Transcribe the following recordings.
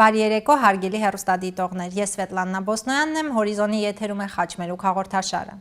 Բարի երեկո, հարգելի հեռուստադիտողներ, ես Սվետլանա Բոսնոյանն եմ, Հորիզոնի եթերում է Խաչմերուկ հաղորդաշարը։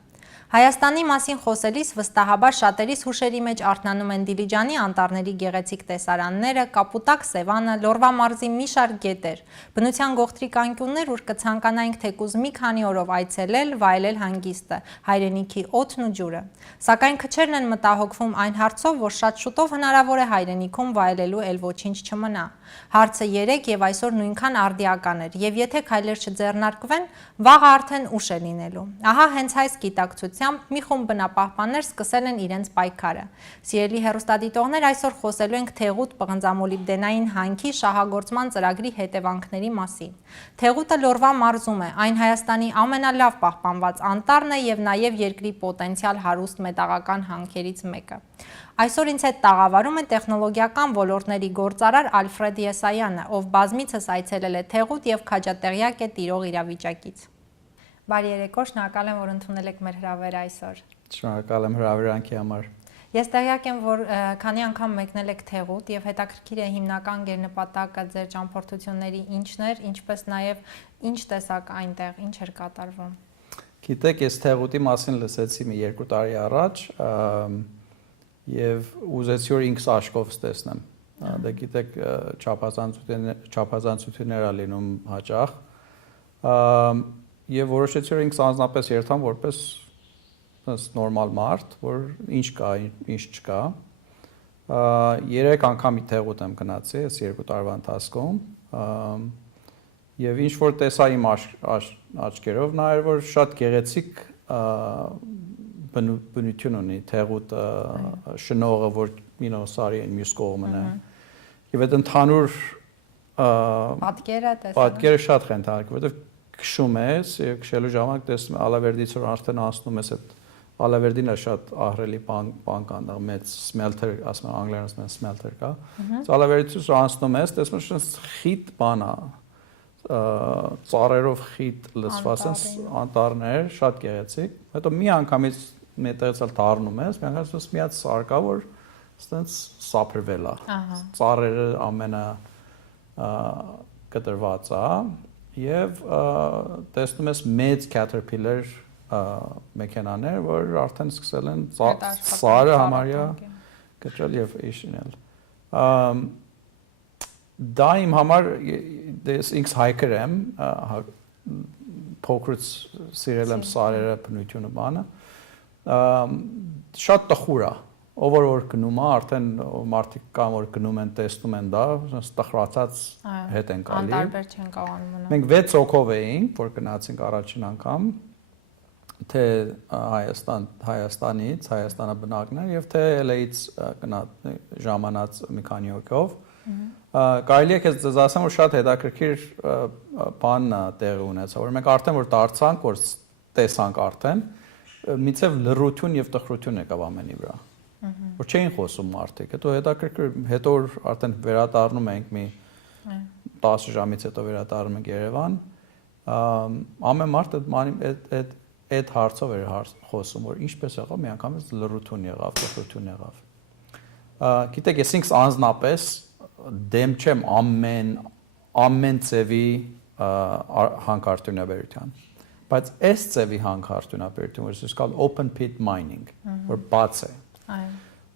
Հայաստանի մասին խոսելիս վստահաբար շատերիս հուշերի մեջ արթնանում են Դիլիջանի անտառների գեղեցիկ տեսարանները, Կապուտակ Սևանը, Լորվա մարզի մի շարք գետեր, բնության գողտրիկ անկյուններ, ուր կցանկանայինք թեկուզ մի քանի օրով այցելել, վայելել հանգիստը, հայրենիքի օդն ու ջուրը։ Սակայն քչերն են մտահոգվում այն հարցով, որ շատ շուտով հնարավոր է հայրենիքում վայելելու էլ ոչինչ չմնա։ Հարցը երեք եւ այսօր նույնքան արդիական էր, եւ եթե քայլեր չձեռնարկվեն, վաղը արդեն ուշ է լինելու։ Ահա հենց այս գիտակցությամբ մի խումբ բնապահպաններ սկսել են իրենց պայքարը։ Սիրելի հեռուստադիտողներ, այսօր խոսելու ենք Թեղուտ պղնձամոլիբդենային հանքի շահագործման ծրագրի հետևանքների մասին։ Թեղուտը Լորվա մարզում է, այն Հայաստանի ամենալավ պահպանված անտառն է եւ նաեւ երկրի պոտենցիալ հարուստ մետաղական հանքերից մեկը։ Այսօր ինձ հետ տաղավարում է տեխնոլոգիական ոլորտների գործարար Ալֆրեդ Եսայանը, ով բազմիցս այցելել է Թեղուտ եւ քաջատեղյակ է տիրող իրավիճակից։ Բարի երեկո, շնորհակալ եմ, որ ընդունել եք մեր հրավերը այսօր։ Շնորհակալ եմ հրավերանքի համար։ Ես տեղյակ եմ, որ քանի անգամ մեկնել եք Թեղուտ եւ հետաքրքիր է հիմնական գերնպատակը ձեր ճամփորդությունների ինչն էր, ինչպես նաեւ ինչ տեսակ այնտեղ, ինչ էր կատարվում։ Գիտեք, ես Թեղուտի մասին լսեցի մի 2 տարի առաջ եւ ուզեցի որ ինքս աշկով տեսնեմ։ Դե գիտեք, չափազանցություններ է լինում հաճախ։ Եվ որոշեցի որ ինքս անձնապես երթամ որպես նորմալ մարդ, որ ինչ կա, ինչ չկա։ 3 անգամ Թեղուտ եմ գնացի այս 2 տարվա ընթացքում։ Եվ ինչ որ տեսա իմ աչքերով նայր որ շատ գեղեցիկ բնություն ունի Թեղուտ շնողը, որ Սարի մյուս կողմն է։ Եվ այդ ընդհանուր պատկերը շատ խենթանալի, որովհետև քշում ես եւ քշելու ժամանակ տեսնում ես Ալավերդից որ արդեն անցնում ես այդ Ալավերդինը շատ ահռելի բան կա, այնտեղ մեծ սմելթեր, ասում են անգլերեն ասում են սմելթեր կա։ Ալավերդից որ անցնում ես, տեսնում ես խիտ բան է, ծառերով խիտ լցված անտառներ, շատ գեղեցիկ։ Հետո մի անգամից մետեղից էլ դառնում ես, մի անգամից մի հատ սարկա որ այտենց սափրվել է։ Ծառերը ամենը կտրված է եւ տեսնում ես մեծ caterpillar մեքենաներ, որ արդեն սկսել են սարը համարյա կճել եւ իշինել։ Դա իմ համար ես ինքս հայկեր եմ, փոքրուց սիրել եմ սարերը, բնությունը բանը։ Շատ տխուր է, ով որ գնում է, արդեն մարդիկ կան որ գնում են, տեսնում են դա, տխրացած հետ են գալի։ Անտարբեր չեն կարողանում մնալ։ Մենք 6 հոգով էինք, որ գնացինք առաջին անգամ, թե Հայաստանից, Հայաստանը բնակներ եւ թե LA-ից ժամանած մի քանի հոգով։ Կարելի է քեզ ասեմ որ շատ հետաքրքիր բան է տեղի ունեցա, որ մենք արդեն որ դարձանք, որ տեսանք արդեն, միցև լռություն եւ տխրություն եկավ ամենի վրա։ Որ չէին խոսում մարդիկ, հետո հետաքրքիր, հետո արդեն վերադառնում ենք մի 10 ժամից հետո վերադառնում ենք Երևան, ամեն մարդ այդ հարցով էր խոսում, որ ինչպես եղավ, մի անգամից լռություն եղավ, տխրություն եղավ։ Գիտեք, ես ինքս անձնապես դեմ չեմ ամեն ծևի հանքարդյունաբերության, բայց այս ծևի հանքարդյունաբերություն, որ ասես կալ open pit mining, որ բաց է,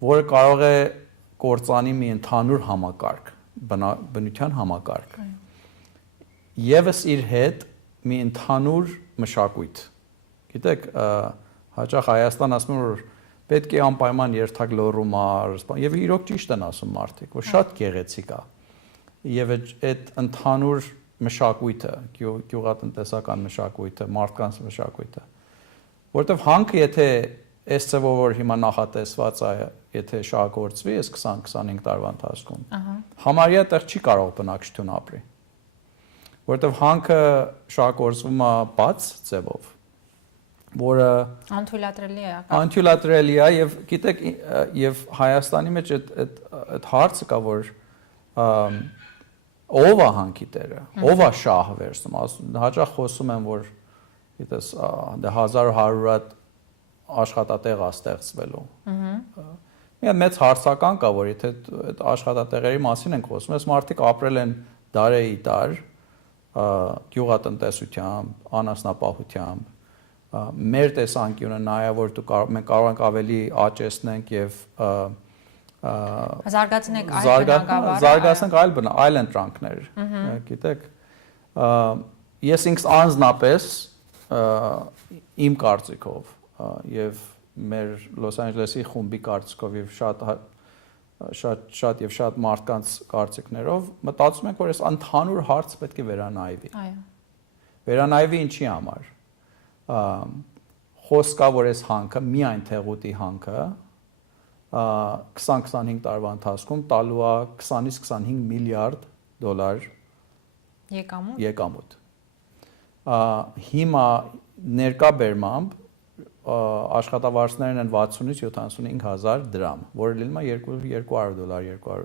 որը կարող է կործանի մի ընդհանուր համակարգ, բնության համակարգ, եւս իր հետ մի ընդհանուր մշակույթ։ Գիտեք, հաճախ Հայաստան ասում որ պետք է անպայման երթակ լոռու մարզ, եւ իրոք ճիշտ են ասում մարդիկ, որ շատ գեղեցիկ է։ Եվ այդ ընդհանուր մշակույթը, գյուղատնտեսական մշակույթը, մարդկանց մշակույթը, որտեվ հանքը եթե այս ծավով որ հիմա նախատեսված է, եթե շահագործվի այս 20-25 տարվա ընթացքում, համարյա տեղ չի կարող բնակչություն ապրի։ Որտեվ հանքը շահագործվում է բաց ծավով, որը անթույլատրելի է եւ գիտեք եւ Հայաստանի մեջ այդ հարցը կա որ ով է հանքի տերը, ով է շահը վերցնում, հաճախ խոսում են որ գիտես 1100 հատ աշխատատեղ է ստեղծվելու։ Մի մեծ հարցական կա որ եթե այդ աշխատատեղերի մասին ենք խոսում, այս մարդիկ ապրել են դարեի դար գյուղատնտեսությամբ, անասնապահությամբ, մեր տեսանկյունը նաև որ մենք կարող ենք ավելի աճեցնենք եւ զարգացնենք այլ բնակավար, զարգացնենք այլ ընտրանքներ, գիտեք, ես ինքս անձնապես իմ կարծիքով եւ մեր Լոս Անջելեսի խումբի կարծիքով եւ շատ մարդկանց կարծիքներով մտածում ենք, որ այս ընդհանուր հարցը պետք է վերանայվի։ Այո։ Վերանայվի ինչի համար։ Խոսքա որ այս հանքը միայն թեղուտի հանքը 20-25 տարվա ընթացքում տալու է 20-ից 25 միլիարդ դոլար եկամուտ։ Հիմա ներկա բերմամբ աշխատավարձներն են 60-ից 75 հազար դրամ, որը լինում է $200,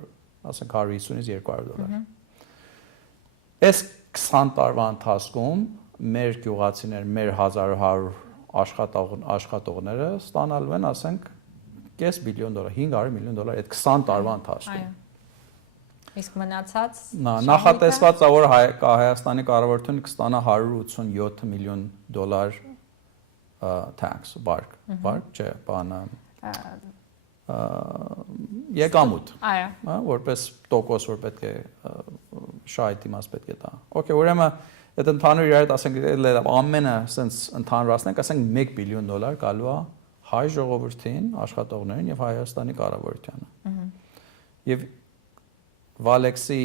ասենք 150-ից $200։ Այս 20 տարվա ընթացքում մեր գյուղացիներ, մեր 1100 աշխատողները ստանալու են, ասենք, $500 միլիոն, $500 միլիոն այդ 20 տարվա ընթացքում։ Իսկ մնացած նախատեսված է որ Հայաստանի կառավարությունը կստանա $187 միլիոն tax, բարկ չէ, բանը եկամուտ։ Այո։ Որպես տոկոս որ պետք է շահի դիմաց պետք է տա։ Okay, ուրեմն այդ ընդհանուր իրար հետ ասենք ամենը sense ընդհանրացնենք, ասենք $1 բիլիոն գալու է հայ ժողովրդին, աշխատողներին եւ Հայաստանի կառավարությանը։ Եվ Վալեքսի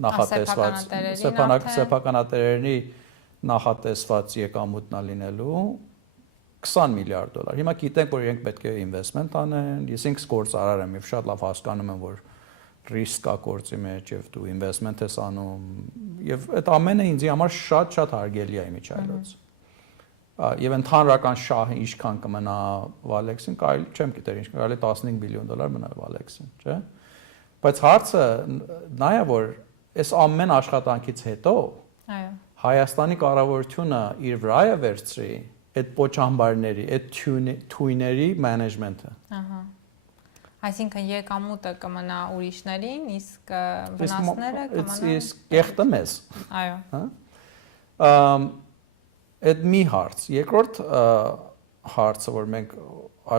նախատեսված սեփականատերերի նախատեսված եկամուտն է լինելու $20 միլիարդ։ Հիմա գիտենք որ իրենք պետք է investment անեն, ես ինքս գործարար եմ եւ շատ լավ հասկանում եմ որ ռիսկ կա գործի մեջ եւ դու investment ես անում եւ այդ ամենը ինձ համար շատ հարգելի է իմիջայլոց։ Եվ ընդհանրական շահը ինչքան կմնա Վալեքսին, կարելի չեմ գիտեր ինչ կարելի $15 բիլիոն մնա Վալեքսին, չէ՞։ Բայց հարցը նա է որ այս ամեն աշխատանքից հետո այո Հայաստանի կառավարությունը իր վրա է վերցրի այդ պոչամբարների, այդ թույների management-ը։ Ահա։ Այսինքն եկամուտը կմնա ուրիշներին, իսկ վնասները կմնան իսկ կեղտը մեզ։ Այո։ Այդ մի հարց։ Երկրորդ հարցը, որ մենք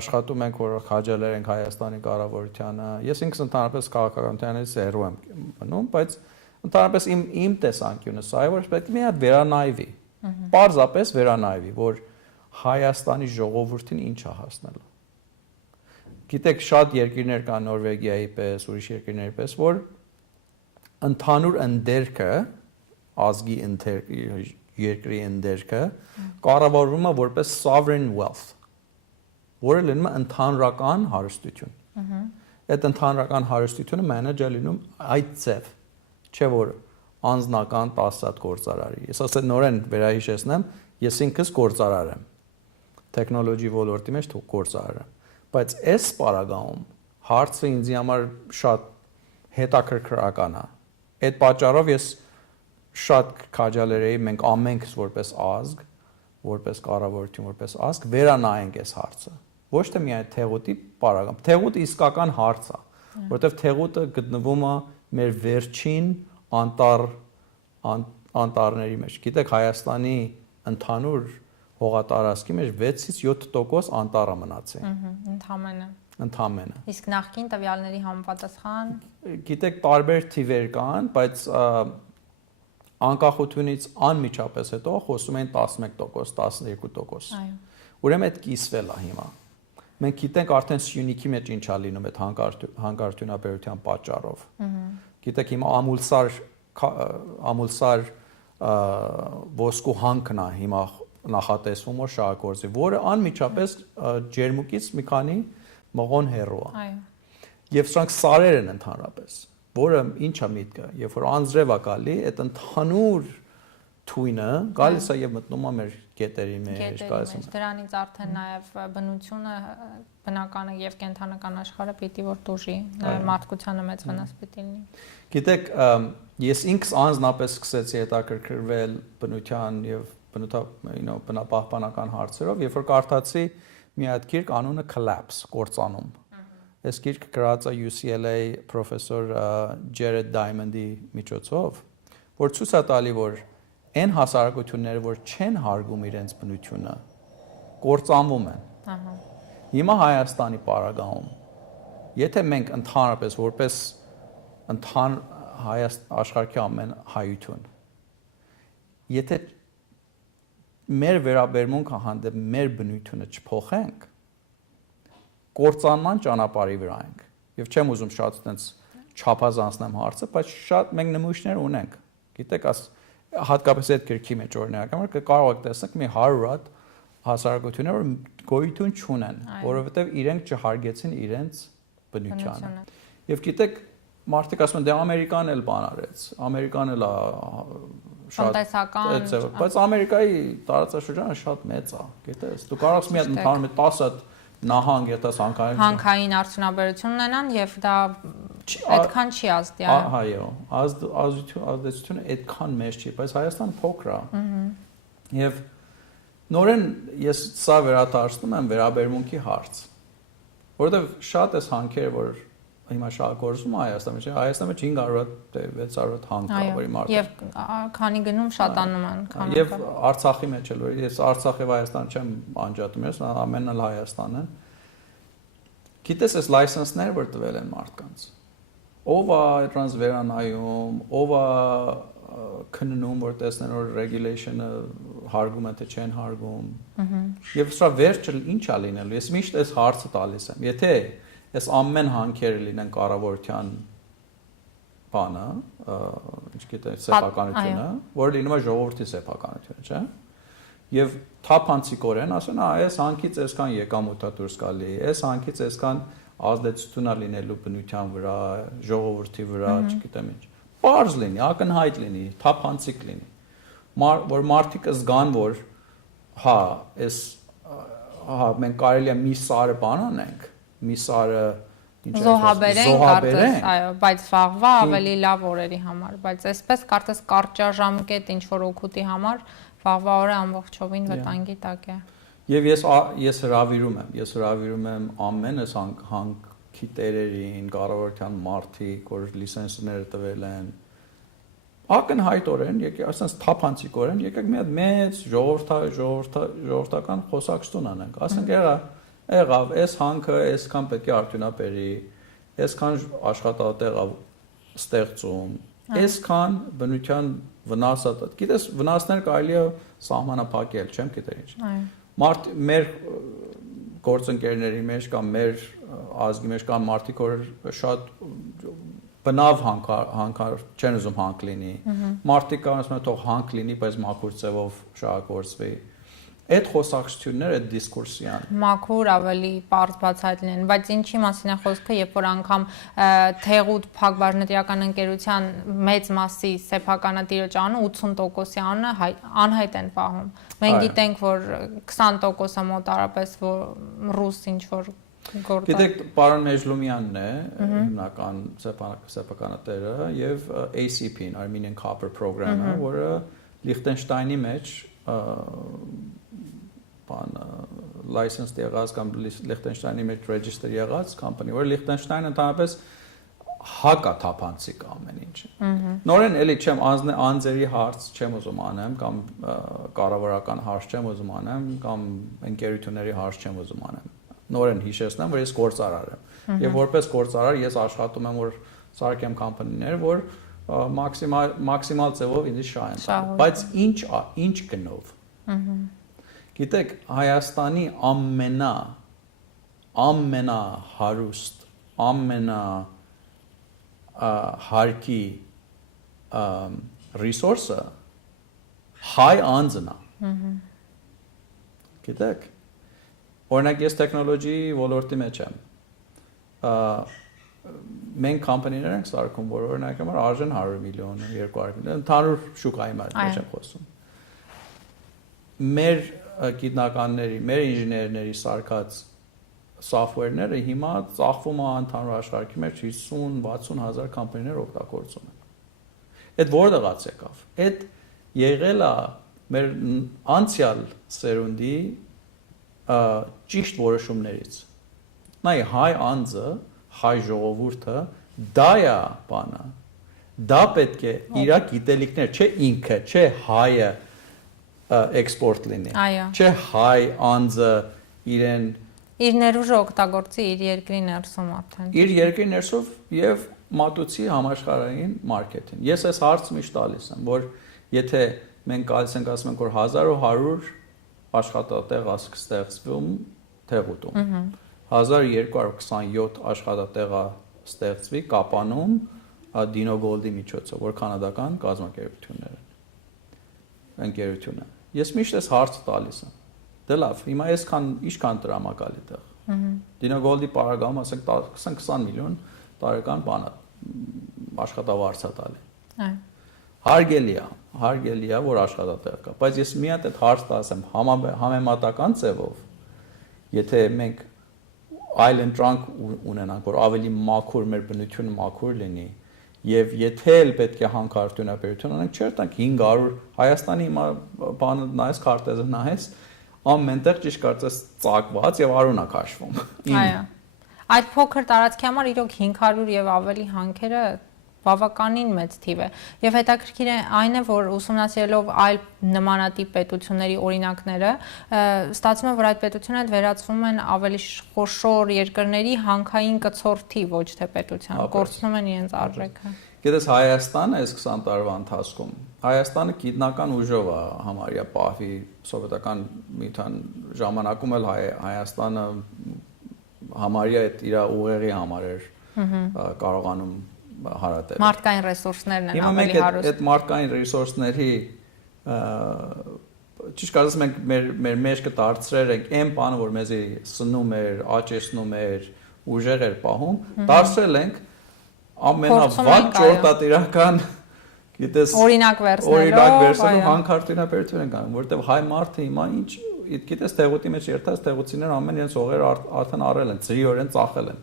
աշխատում ենք, որ քաջալերենք Հայաստանի կառավարությանը, ես ինքս ընդհանրապես քաղաքականությունից հեռու եմ մնում, բայց ընդհանրապես իմ տեսանկյունը սա է, որ պետք է մի հատ վերանայվի։ Պարզապես վերանայվի, որ Հայաստանի ժողովրդին ինչ է հասնելու։ Գիտեք, շատ երկիրներ կան Նորվեգիայի պես, ուրիշ երկիրների պես, որ ընդհանուր ընդերքը, ազգի երկրի ընդերքը կառավարվում է որպես sovereign wealth, որը լինում է ընդհանրական հարստություն։ Այդ ընդհանրական հարստությունը մենեջ է լինում այդ ձև, չէ որ անձնական 10 հատ գործարարի։ Ես ասել նորեն վերահիշեցնեմ, ես ինքս գործարար եմ։ Տեխնոլոգի ոլորտի մեջ գործարար եմ։ Բայց այս պարագայում հարցը ինձ համար շատ հետաքրքրական է։ Այդ պատճառով ես շատ քաջալերեի մենք ամենքս որպես ազգ, որպես կառավարություն, որպես ազգ վերանայենք այս հարցը։ Ոչ թե միայն թեղուտի պարագայում։ Թեղուտը իսկական հարց է, որովհետև թեղուտը գտնվում է մեր վերջին անտառների մեջ։ Գիտեք, Հայաստանի ընդհանուր հողատարածքի մեջ 6-ից 7% անտառը մնացել։ Ընդամենը։ Իսկ նախկին տվյալների համապատասխան գիտեք, տարբեր թիվեր կան, բայց անկախությունից անմիջապես հետո խոսում են 11%, 12%։ Այո։ Ուրեմն այդ կիսվել է հիմա։ Մենք գիտենք արդեն Սյունիքի մեջ ինչ է լինում այդ հանկարդյունաբերության պատճառով։ Գիտեք, հիմա ամուլսար ոսկու հանքն է հիմա նախատեսվում որ շահագործի, որը անմիջապես ջերմուկից մի քանի մղոն հեռու է։ Այո։ Եվ սրանք սարեր են ընդհանրապես, որը ինչա միտքը, երբ որ անձրև է գալի, այդ ընդհանուր թույնը գալիս է եւ մտնում է մեր գետերի մեջ, գալիս է։ Դրանից արդեն նաեւ բնությունը, բնականը եւ կենթանական աշխարհը պիտի որ տուժի, նաեւ մարդկությանը մեծ վնաս պիտի լինի։ Գիտեք, ես ինքս անձնապես սկսեցի հետաքրքրվել բնության եւ բնապահպանական հարցերով, երբ որ կարդացի մի հատ գիրք անունը Collapse, կործանում։ Այս գիրքը գրած է UCLA պրոֆեսոր Ջերեդ Դայմոնդի միջոցով, որ ցույց է տալի, որ այն հասարակությունները, որ չեն հարգում իրենց բնությունը, կործանվում են։ Ահա։ Հիմա Հայաստանի պարագայում, եթե մենք ընդհանրապես որպես աշխարհի ամեն հայություն, եթե մեր վերաբերմունքը հանդեպ մեր բնությունը չփոխենք, կործանման ճանապարհի վրա ենք։ Եվ չեմ ուզում շատ այդպես չափազանցնեմ հարցը, բայց շատ մենք նմուշներ ունենք։ Գիտեք, հատկապես այդ գրքի մեջ օրինակը կարող եք տեսնել մի 100 հատ հասարակություններ, որ գոյություն չունեն, որովհետև իրենք չհարգեցին իրենց բնությանը։ Եվ գիտեք, մարդիկ ասում են, դե Ամերիկան էլ բան արեց, Ամերիկան էլ շատ տնտեսական, բայց Ամերիկայի տարածաշրջանը շատ մեծ է, գիտես, դու կարող ես մի հատ ընդհանուր 10 հատ նահանգ եթե հանքային արդյունաբերություն ունենան եւ դա այդքան չի ազդի, այո, ազդեցությունը այդքան մեծ չի, բայց Հայաստանը փոքր է։ Եվ նորեն ես սա վերադարձնում եմ վերաբերմունքի հարց, որովհետեւ շատ էս հանքերը, որ հիմա շահագործում Հայաստանը, չէ՞, Հայաստանը 500-600 հանք կա, որի մարդը։ Եվ քանի գնում շատանում են, քանի։ Եվ Արցախի մեջ էլ, որ ես Արցախ եւ Հայաստան չեմ անջատում, ես ամենն էլ Հայաստանն են։ Գիտես, այս լայսենսները որ տվել են մարդկանց։ Ով է դրանց վերանայում, ով է քննում, որ տեսնեն որ regulation-ը հարգում են թե չեն հարգում։ Եվ սա վերջը ինչ է լինելու։ Ես միշտ այս հարցը տալիս եմ։ Եթե այս ամեն հանքերը լինեն կառավարության բանը, ինչ գիտես, սեփականությունը, որ լինում է ժողովրդի սեփականությունը, չէ՞։ Եվ թափանցիկորեն ասեն, այս հանքից այսքան եկամուտ է դուրս գալի, այս հանքից այսքան ազդեցություն է լինելու բնության վրա, ժողովրդի վրա, չգիտեմ ինչ։ Պարզ լինի, ակնհայտ լինի, թափանցիկ լինի, որ մարդիկ զգան, որ հա, մենք կարելի է մի սարը բան անենք, մի սարը զոհաբերենք, կարծես, այո, բայց վաղվա ավելի լավ օրերի համար, բայց այսպես կարծես կարճաժամկետ ինչ որ օգուտի համար վաղվա օրը ամբողջովին վտանգի տակ է։ Եվ ես հրավիրում եմ ամեն այս հանքի տերերին, կառավարության մարդիկ, որ լիցենզները տվել են, ակնհայտորեն, ասենց թափանցիկորեն, եկեք մի հատ մեծ ժողովրդական խոսակցություն անենք, ասենք եղավ, այս հանքը այսքան պետք է արդյունաբերի, այսքան աշխատատեղ ստեղծում, այսքան բնության վնաս է, գիտես, վնասներ կարելի է սահմանափակել, չեմ գիտեր ինչ։ Մեր գործընկերների մեջ կամ մեր ազգի մեջ կան մարդիկ, որ շատ բնավ հանքար չեն ուզում հանք լինի։ Մարդիկ կան ասում են թող հանք լինի, բայց մաքուր ձևով շահագործվի։ Այդ խոսակցությունները, այդ դիսկուրսիան մաքուր ավելի պարզ բացահայտ լինեն, բայց ինչի մասին է խոսքը, երբ որ անգամ Թեղուտ Փակbaşնետիրական ընկերության մեծ մասի սեփականատիրոջ անունը 80%-ի անունը անհայտ են պահում։ Մենք գիտենք, որ 20%-ը մոտարապես ռուս ինչ որ գործ։ Գիտեք, պարոն Մեջլումյանն է հիմնական սեփականատերը եւ ACP-ն, Armenian Copper Program-ը, որը Լիխտենշտայնի մեջ license եղած կամ Լիխտենշտայնի մեջ register եղած company, որ Լիխտենշտայնը ընդհանրապես հակա թափանցիկ ամեն ինչ։ Նորեն էլի չեմ անձերի հարց չեմ ուզում անեմ կամ կառավարական հարց չեմ ուզում անեմ կամ ընկերությունների հարց չեմ ուզում անեմ։ Նորեն հիշեցնեմ, որ ես գործարար եմ։ Եվ որպես գործարար ես աշխատում եմ, որ սարքեմ կամպանիներ, որ մաքսիմալ ձևով ինձ շահեն տալ։ Բայց ինչ գնով։ Գիտեք, Հայաստանի ամենահարուստ, հարկի resource-ը հայ անձն է։ Գիտեք, օրինակ ես տեխնոլոգի ոլորտի մեջ եմ։ Մենք կամպանիներ ենք սարքում, որ օրինակ համար արժեն 100 միլիոն, 200 միլիոն, ընդհանուր շուկայի մեջ եմ խոսում։ Մեր գիտնականների, մեր ինժեներների սարքած software-ները հիմա ծախվում է ընդհանուր աշխարհի մեջ 50-60 հազար կամպանիներ օգտագործում են։ Այդ որտեղից եկավ։ Այդ եղել է մեր անցյալ սերունդի ճիշտ որոշումներից։ Նայ հայ անձը, հայ ժողովուրդը դա է բանը։ դա պետք է իր գիտելիքներ, չէ ինքը, չէ հայը էքսպորտ լինի։ Այո։ Չէ հայ անձը իրեն իր ներուժը օգտագործի իր երկրի ներսում արդեն։ իր երկրի ներսով եւ մատուցի համաշխարհային մարքեթին։ Ես այս հարցը միշտ տալիս եմ, որ եթե մենք գալիս ենք ասում ենք որ 1100 աշխատատեղ ստեղծվում Թեղուտում։ 1227 աշխատատեղ ստեղծվի Կապանում Dino Gold-ի միջոցով, որ կանադական ընկերություն է։ Ես միշտ այս հարցը տալիս եմ։ Դե լավ, հիմա ինչքան տրամա գալի տեղ։ Dino Gold-ի պարագայում ասենք 20 միլիոն տարեկան բան աշխատավարձ է տալի։ Այո։ Հարգելի է, որ աշխատատեղ կա, բայց ես մի հատ այդ հարց տասեմ համեմատական ձևով, եթե մենք այլ ընտրանք ունենանք, որ ավելի մաքուր մեր բնությունը մաքուր լինի, եւ եթե էլ պետք է հանքարդյունաբերություն ունենք, չէ՞ տանք 500 Հայաստանի հիմա բանը նայես քարտեզը նայես, ամենտեղ ճիշտ կարծես ծակված եւ արունա քաշվում։ Այո։ Այդ փոքր տարածքի համար իրոք 500 եւ ավելի հանքերը բավականին մեծ թիվ է եւ հետաքրքիր է այն է որ ուսումնասիրելով այլ նմանատիպ պետությունների օրինակները ստացվում է որ այդ պետությունները վերածվում են ավելի խոշոր երկրների հանքային կցորդի ոչ թե պետության կորցնում են իրենց արժեքը Գիտես Հայաստանը այս 20 տարվա ընթացքում Հայաստանը գիտնական ուժով է համարյա պահվի սովետական միության ժամանակում էլ Հայաստանը համարյա այդ իր ուղեղի համար էր կարողանում հարատել մարդկային ռեսուրսներն են ավելի հարուստ այդ մարդկային ռեսուրսների ճիշտ կարծես մենք մեր մեջքը դարձրել ենք այն բանը որ մեզի սնում էր աճեցնում էր ուժեր էր պահում դարձրել ենք ամենավատ ճորտատիրական գիտես օրինակ վերցնելով հանքարդյունաբերություն ենք անում որովհետև հայ մարդը հիմա ինչ գիտես Թեղուտի մեջ երթած Թեղուտիները ամեն իրենց հողերը արդեն առել են ծրիորեն ծախել են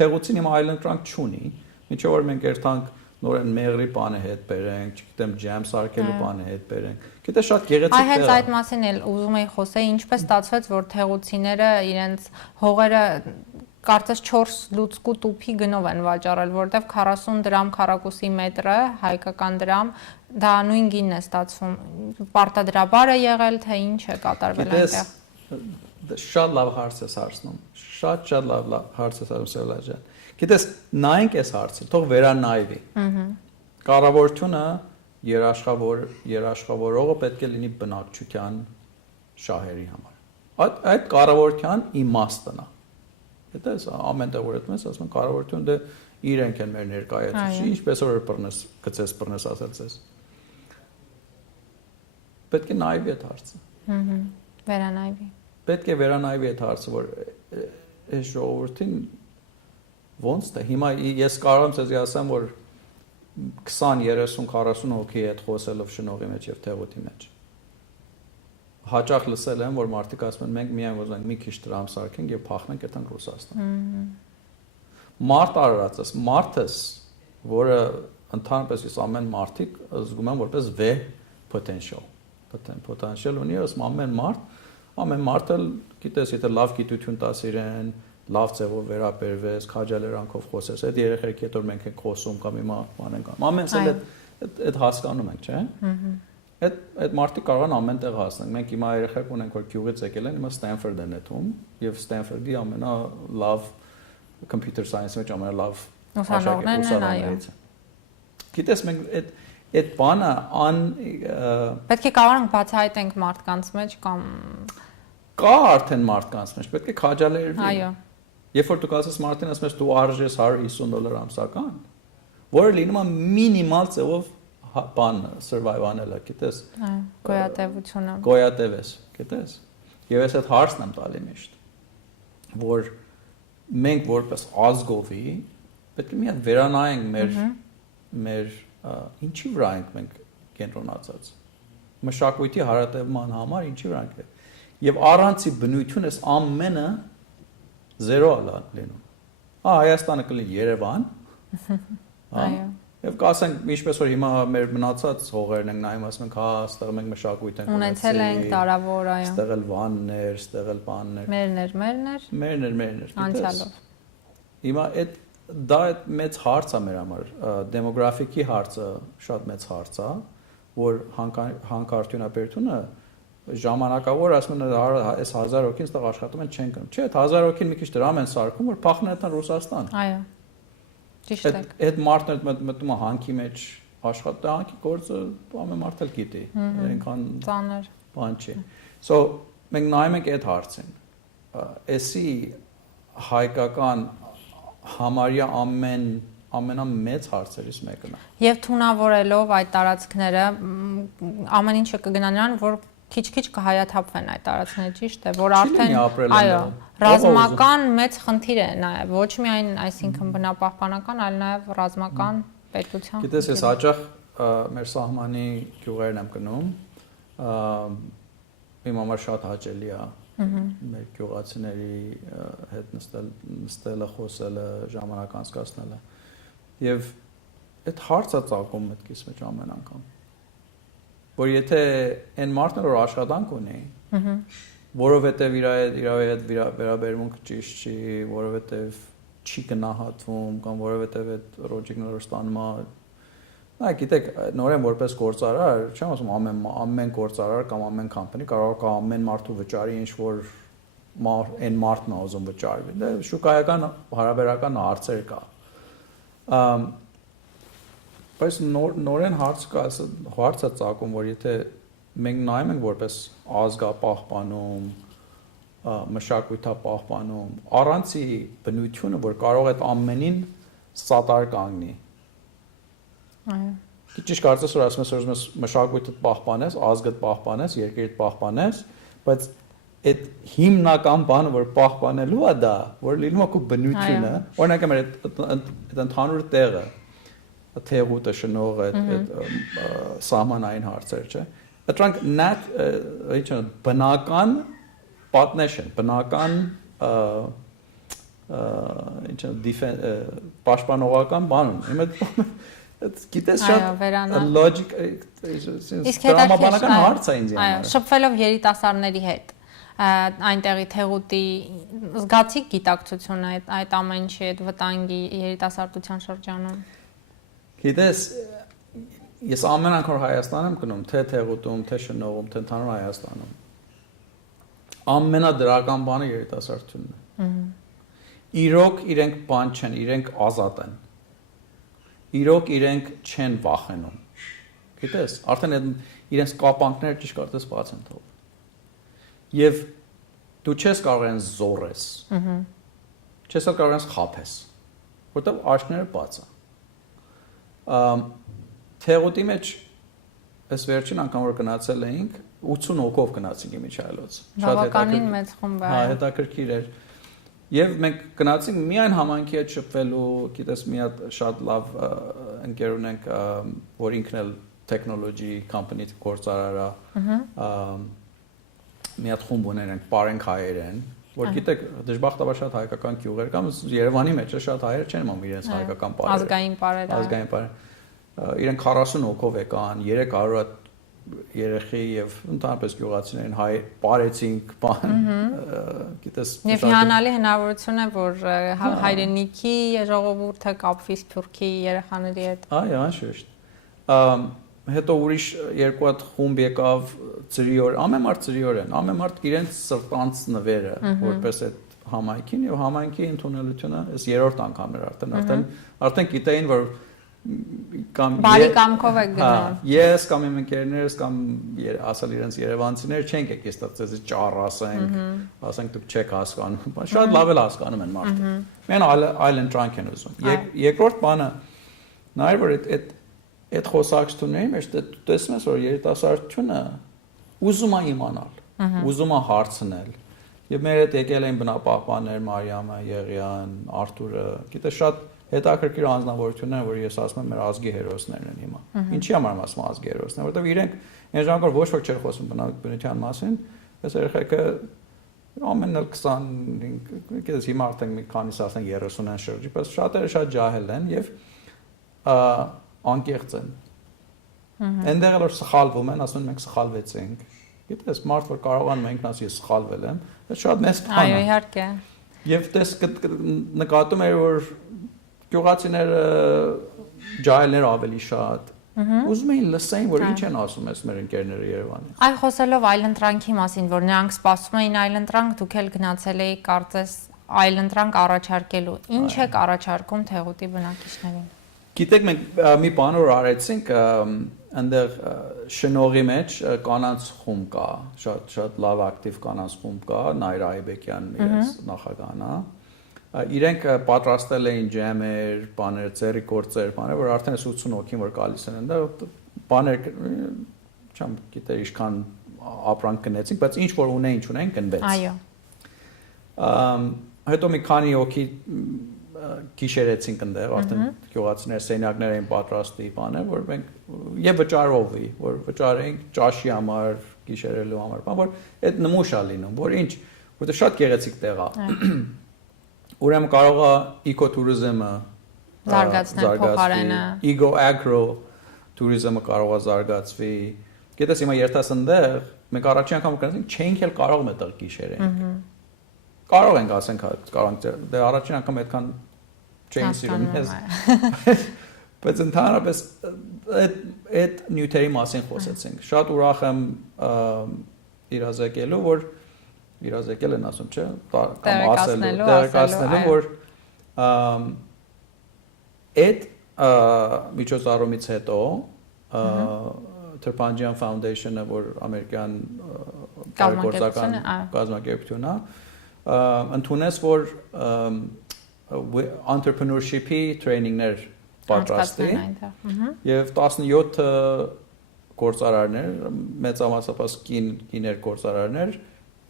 Թեղուտին հիմա այլ ընտրանք չունի Ինչու որ մենք երթանք նորեն մեղրի բանը հետ բերենք, չգիտեմ, ջեմ սարքելու բանը հետ բերենք։ Գիտես շատ գեղեցիկ տեղ է։ Այ հենց այդ մասին էլ ուզում էի խոսել, ինչպես ստացվեց, որ թեղուցիները իրենց հողերը կարծես 4 լուցկու տուփի գնով են վաճառել, որտեվ 40 դրամ քառակուսի մետրը, հայկական դրամ, դա նույն գինն է ստացվում։ Պարտադրաբար է եղել, թե ինչ է կատարվել այնտեղ։ Շատ լավ հարց ես հարցնում։ Շատ լավ հարց ես հարցնում Սևլա ջան։ Գիտես, նայենք այս հարցը, թող վերանայվի։ Կառավարությունը երաշխավորողը պետք է լինի բնակչության շահերի համար։ Այդ կառավարության իմաստն է։ Գիտես, ամենտեղ որ դու ես ասում են կառավարությունը դե իրենք են մեր ներկայացուցիչը, ինչպես որ գծես ասած ես։ Պետք է նայվի այդ հարցը։ Վերանայվի։ Պետք է վերանայվի այդ հարցը, որ այս ժողովրդին ոնց թե հիմա ես կարող եմ ցեզի ասեմ որ 20 30 40 հոգի հետ խոսելով շնողի մեջ եւ Թեղուտի մեջ հաճախ լսել եմ որ մարդիկ ասում են մենք միայն ուզում ենք մի քիչ դրամ սարքենք եւ փախնենք այդտեղ Ռուսաստան մարդ արարածս մարդս որը ընդհանրապես ես ամեն մարդիկ զգում եմ որպես վեհ potential ունի ասում ամեն մարդ էլ գիտես եթե լավ գիտություն տաս իրեն լավ ձևով վերաբերվես, քաջալերանքով խոսես, այդ երեխեքի հետ որ մենք ենք խոսում կամ հիմա բան ենք անում։ Ամենս էլ այդ հասկանում ենք, չէ՞։ Այդ մարդիկ կարող են ամենտեղ հասնեն։ Մենք հիմա երեխեք ունենք որ գյուղից եկել են, հիմա Ստենֆորդ են նետում եւ Ստենֆորդի ամենալավ computer science-ի մեջ ամենալավ ուսանողներն են։ Գիտես մենք այդ բանը պետք է կարողանանք բացահայտենք մարդկանց մեջ կամ կա արդեն մարդկանց մեջ, պետք է քաջալերվի։ Այո։ Երբ որ դու կասես մարդին ասում ես դու արժես $150 ամսական, որը լինում է մինիմալ ձևով բան survive անելը, գիտես։ Գոյատևությունը։ Գոյատևես, գիտես։ Եվ ես այդ հարցն եմ տալի միշտ, որ մենք որպես ազգովի պետք է մի հատ վերանայենք մեր ինչի վրա ենք մենք կենտրոնացած։ Մշակույթի հարատևման համար ինչի վրա ենք։ Եվ առանցի բնություն էս ամենը 0 լինում։ Հայաստանը կլինի Երևան։ Այո։ Եվ կասենք ինչպես որ հիմա մեր մնացած հողերն ենք նայում ասում ենք հա, այստեղ մենք մշակույթ ենք ունեցել ենք տարավոր, այո։ Այստեղ էլ վաններ, այստեղ էլ բաններ։ Մերներ։ Մերներ։ Անցյալով։ Հիմա այդ դա այդ մեծ հարց է մեր համար, դեմոգրաֆիկի հարցը շատ մեծ հարց է, որ հանքարդյունաբերությունը ժամանակավոր ասում են այս 1000 հոգին ստեղ աշխատում են չեն գնում։ Չէ, այդ 1000 հոգին մի քիչ դրամ են սարքում, որ փախն են Ռուսաստան։ Այո։ Ճիշտ է։ Այդ մարդն մտնում է հանքի մեջ աշխատում, հանքի գործը ամեն մարդ էլ գիտի, այնքան ծանր բան չի։ So մենք նայում ենք այդ հարցին։ Էսի հայկական համարյա ամենամեծ հարցերից մեկն է։ Եվ թունավորելով այդ տարածքները ամեն ինչը կգնա նրան, որ քիչ-քիչ կհայաթափվեն այդ տարածքները, ճիշտ է, որ արդեն այո, ռազմական մեծ խնդիր է նաև, ոչ միայն այսինքն բնապահպանական, այլ նաև ռազմական պետության։ Գիտես, ես հաճախ մեր սահմանի գյուղերն եմ գնում, իմ համար շատ հաճելի է մեր գյուղացիների հետ նստելը, խոսելը, ժամանակ անցկացնելը։ Եվ այդ հարցը ծագում մտքիս մեջ ամեն անգամ։ Որ եթե այն մարդն որ աշխատանք ունի, որովհետև իր հետ վերաբերմունք ճիշտ չի, որովհետև չի գնահատվում կամ որովհետև այդ ռոջիկները ստանում է, նա գիտեք, նորեն որպես գործարար, չեմ ասում ամեն գործարար կամ ամեն կամպանի կարող է ամեն մարդու վճարի ինչ որ այն մարդն է ուզում վճարվի։ Դա շուկայական հարաբերական հարցեր կա։ Բայց նորեն հարցը ծագում, որ եթե մենք նայում ենք որպես ազգապահպանում, մշակույթապահպանում, առանցի բնությունը, որ կարող է այդ ամենին սատար կանգնի։ Այո։ Ճիշտ կարծես որ ասում ես մշակույթը պահպանես, ազգը պահպանես, երկիրը պահպանես, բայց այդ հիմնական բանը, որ պահպանելու է դա, որ լինում է քո բնությունը, օրինակ այդ ընդհանուր տեղը թեղուտը շնողը այդ սահմանային հարցեր, չէ։ Դրանք ինչ բնական պատնեշ են, բնական ինչ պաշտպանողական բան են։ Գիտես շատ logic դրամաբանական հարց է ինձ համար։ Այո, շփվելով երիտասարդների հետ այնտեղի թեղուտի զգացիկ գիտակցությունը այդ ամեն ինչի այդ վտանգի երիտասարդության շրջանում։ Գիտես, ես ամեն անգամ Հայաստան եմ գնում, թե թեղուտում, թե շնողում, թե ընդհանուր Հայաստանում։ Ամենադրական բանը երիտասարդությունն է։ Իրոք իրենք բան չեն, իրենք ազատ են։ Իրոք իրենք չեն վախենում։ Գիտես, արդեն իրենց կապանքները ճիշտ կարծես բաց են թողում։ Եվ դու չես կարող են զորես։ Չես կարող են խափես, որտեղ աչքները բաց են։ Թեղուտի մեջ այս վերջին անգամ որ գնացել էինք 80 հոգով գնացինք Իմիջայլոց։ Բավականին մեծ խումբ է։ Հա, հետաքրքիր էր։ Եվ մենք գնացինք միայն համայնքի հետ շփվելու, գիտես, մի հատ շատ լավ ընկեր ունենք, որ ինքն էլ technology company գործարար է։ Մի հատ խումբ ունենք, Պարենք հայերեն, որ գիտեք, դժբախտաբար շատ հայկական գյուղեր կամ Երևանի մեջ շատ հայեր չեն մամ իրենց հայկական պարերը։ Ազգային պարերը։ Ազգային պարեր։ Իրենք 40 հոգով եկան, 300 երեխի եւ ընդհանրապես գյուղացիներին հայ պարեցինք, բան, գիտես։ Եվ հիանալի հնարավորություն է, որ հայրենիքի ժողովուրդը կապվի սփյուռքի երեխաների հետ։ Այո, անշուշտ։ Հետո ուրիշ երկու հատ խումբ եկավ ծրիոր, ամեն մարդ ծրիոր են, ամեն մարդ իրենց սրտանց նվերը, որպես այդ համայնքին եւ համայնքի ընդունելությունը, այս երրորդ անգամն էր արդեն գիտեին, որ կամ բարի կամքով եք գնում։ Ես կամ իմ ընկերներս կամ ասալ իրենց երևանցիներ չենք եկել ստացած ճառ ասենք դուք չեք հասկանում, շատ լավ էլ հասկանում են մարդը։ Մեն այլ ընտրանք են ուզում։ Երկրորդ բանը նայր որ այդ խոսակցությունների մեջ դու տեսնում ես որ երիտասարդությունը ուզում է իմանալ, ուզում է հարցնել։ Եվ մեր հետ եկել են բնապահպաններ Մարիամը, Եղիան, Արթուրը, գիտես շատ հետաքրքիր անձնավորություններ, որ ես ասում եմ մեր ազգի հերոսներն են հիմա։ Ինչի համար եմ ասում ազգի հերոսներ, որովհետև իրենք այն ժամանակ ոչ ոք չէր խոսում բնության մասին, այս երեխեքը ամենն էլ 25, գիտես հիմա արդեն մի քանիսը ասեն 30-ան շրջի, բայց շատերը շատ ջահել են եւ անկեղծ են։ Այնտեղ էլ որ սխալվում են, ասում են մենք սխալվեցինք։ Գիտես, մարդ որ կարողանում է ինքն ասի ես սխալվել եմ, դա շատ մեծ բան է։ Այո, իհարկե։ Եվ դες նկատում էր որ գյուղացիները ջահելներ ավելի շատ ուզում էին լսեին, որ ինչ են ասում այս մեր ընկերները Երևանի։ Այ խոսելով այլընտրանքի մասին, որ նրանք սպասում էին այլընտրանք, դուք էլ գնացել եք կարծես այլընտրանք առաջարկելու։ Ինչ եք առաջարկում Թեղուտի բնակիչներին։ Գիտեք, մենք մի բան որ արեցինք, այնտեղ շնորհի մեջ կանանց խումբ կա, շատ լավ ակտիվ կանանց խումբ կա, Նայր Այբեկյան իրենց նախագահն է։ Իրենք պատրաստել էին ջեմեր, բաներ, ծերի գործեր, բաներ, որ արդեն 80 հոգին որ գալիս են այնտեղ, բաներ, չեմ գիտեր ինչքան ապրանք գնեցինք, բայց ինչ որ ունեին, գնվեց։ Այո։ Հետո մի քանի հոգի գիշերեցինք այնտեղ, արդեն գյուղացիներ սենյակներ էին պատրաստի, բաներ, որ մենք եւ վճարովի, որ վճարենք ճաշի համար, գիշերելու համար, բան, որ այդ նմուշ է լինում, որ ինչ, որտեղ շատ գեղեցիկ տեղ է։ Ուրեմն կարող է էկոտուրիզմը զարգացնել փոխարենը, Ego agro tourism-ը կարող է զարգացվի։ Գիտես հիմա երթասնդեղ մենք առաջին անգամ գնացինք, չէինք էլ կարող մտեղ գիշերենք։ Կարող ենք ասենք, կարող ենք դե առաջին անգամ այդքան չէին սիրում ես։ Բայց ընդհանրապես այդ նյութերի մասին խոսեցինք։ Շատ ուրախ եմ իրազեկելու, որ իրազեկել են ասում, չէ, կամ ասելու, որ այդ միջոցառումից հետո Turpanjian Foundation-ը, որ ամերիկյան կազմակերպություն է, ընդունեց, որ entrepreneurship-ի training-ներ պատրաստի եւ 17 գործարարներ, մեծամասնապես կիներ գործարարներ